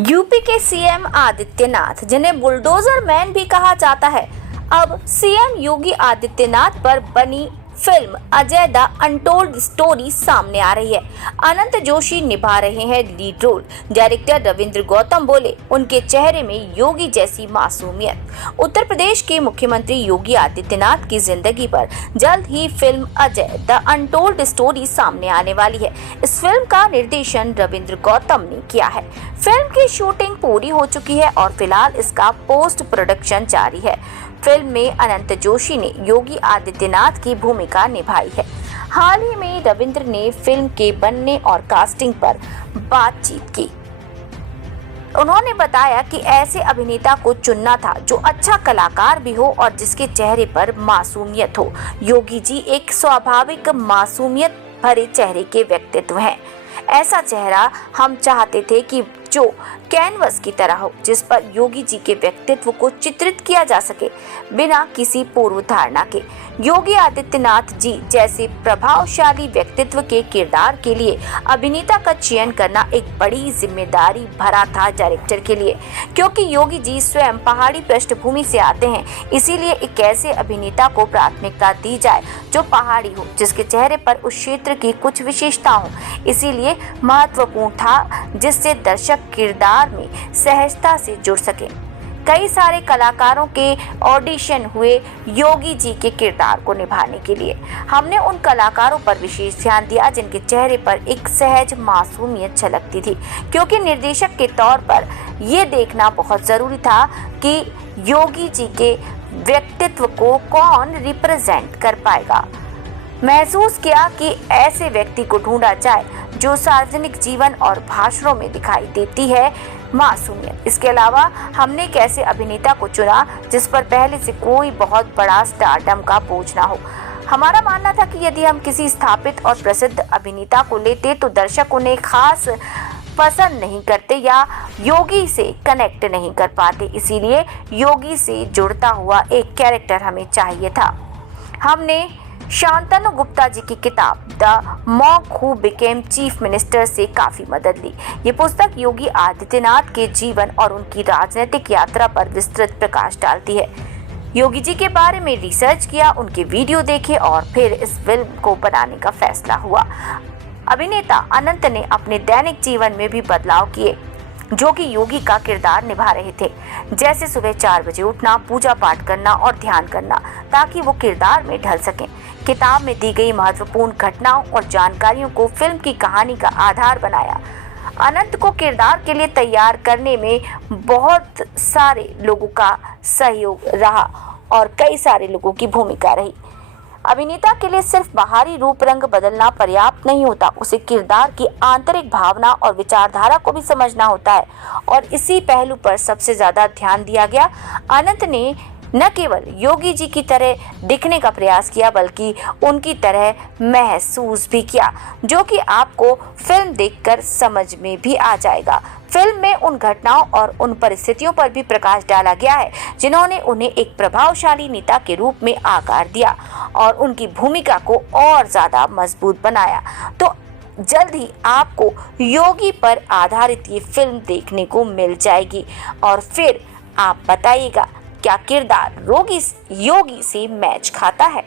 UP के CM Adityanath, जिन्हें bulldozer man भी कहा जाता है, अब सीएम योगी आदित्यनाथ पर बनी film Ajay the untold story सामने आ रही है। अनंत जोशी निभा रहे हैं lead role. Director Ravindra Gautam बोले, उनके चेहरे में योगी जैसी मासूमियत। उत्तर प्रदेश के मुख्यमंत्री योगी आदित्यनाथ की जिंदगी पर जल्द ही film Ajay the untold story सामने आने वाली है। इस फिल्म का निर्देशन रविंद्र गौतम ने किया है। फिल्म की शूटिंग पूरी हो चुकी है और फिलहाल इसका पोस्ट प्रोडक्शन जारी है। फिल्म में अनंत जोशी ने योगी आदित्यनाथ की भूमिका निभाई है। हाल ही में रविंद्र ने फिल्म के बनने और कास्टिंग पर बातचीत की। उन्होंने बताया कि ऐसे अभिनेता को चुनना था जो अच्छा कलाकार भी हो और जिसके चेहरे पर मासूमियत हो। योगी जी एक स्वाभाविक मासूमियत भरे चेहरे के व्यक्तित्व हैं। ऐसा चेहरा हम चाहते थे कि जो कैनवस की तरह हो, जिस पर योगी जी के व्यक्तित्व को चित्रित किया जा सके बिना किसी पूर्व धारणा के। योगी आदित्यनाथ जी जैसे प्रभावशाली व्यक्तित्व के किरदार के लिए अभिनेता का चयन करना एक बड़ी जिम्मेदारी भरा था डायरेक्टर के लिए, क्योंकि योगी जी स्वयं पहाड़ी पृष्ठभूमि से आते हैं। इसीलिए एक ऐसे अभिनेता को प्राथमिकता दी जाए जो पहाड़ी हो, जिसके चेहरे पर उस क्षेत्र की कुछ विशेषता हो। इसीलिए महत्वपूर्ण था जिससे दर्शक किरदार में सहजता से जुड़ सके। कई सारे कलाकारों के ऑडिशन हुए योगी जी के किरदार को निभाने के लिए। हमने उन कलाकारों पर विशेष ध्यान दिया जिनके चेहरे पर एक सहज मासूमियत झलकती थी, क्योंकि निर्देशक के तौर पर यह देखना बहुत जरूरी था कि योगी जी के व्यक्तित्व को कौन रिप्रेजेंट कर पाएगा। महसूस किया कि ऐसे व्यक्ति को ढूंढा जाए जो सार्वजनिक जीवन और भाषणों में दिखाई देती है मासूमियत। इसके अलावा हमने एक ऐसे अभिनेता को चुना जिस पर पहले से कोई बहुत बड़ा स्टारडम का बोझ ना हो। हमारा मानना था कि यदि हम किसी स्थापित और प्रसिद्ध अभिनेता को लेते तो दर्शक उन्हें खास पसंद नहीं करते या योगी से कनेक्ट नहीं कर पाते। इसीलिए योगी से जुड़ता हुआ एक कैरेक्टर हमें चाहिए था। हमने शांतनु गुप्ता जी की किताब the monk who became chief minister से काफी मदद ली। ये पुस्तक योगी आदित्यनाथ के जीवन और उनकी राजनीतिक यात्रा पर विस्तृत प्रकाश डालती है। योगी जी के बारे में रिसर्च किया, उनके वीडियो देखे और फिर इस फिल्म को बनाने का फैसला हुआ। अभिनेता अनंत ने अपने दैनिक जीवन में भी बदलाव किए जो कि योगी का किरदार निभा रहे थे, जैसे सुबह 4 बजे उठना, पूजा पाठ करना और ध्यान करना, ताकि वो किरदार में ढल सकें। किताब में दी गई महत्वपूर्ण घटनाओं और जानकारियों को फिल्म की कहानी का आधार बनाया। अनंत को किरदार के लिए तैयार करने में बहुत सारे लोगों का सहयोग रहा और कई सारे लोगों की भूमिका रही। अभिनेता के लिए सिर्फ बाहरी रूप रंग बदलना पर्याप्त नहीं होता, उसे किरदार की आंतरिक भावना और विचारधारा को भी समझना होता है और इसी पहलू पर सबसे ज्यादा ध्यान दिया गया। अनंत ने न केवल योगी जी की तरह दिखने का प्रयास किया बल्कि उनकी तरह महसूस भी किया, जो कि आपको फिल्म देखकर समझ में भी आ जाएगा। फिल्म में उन घटनाओं और उन परिस्थितियों पर भी प्रकाश डाला गया है जिन्होंने उन्हें एक प्रभावशाली नेता के रूप में आकार दिया और उनकी भूमिका को और ज्यादा मजबूत बनाया। तो जल्द ही आपको योगी पर आधारित ये फिल्म देखने को मिल जाएगी और फिर आप बताइएगा क्या किरदार योगी से मैच खाता है।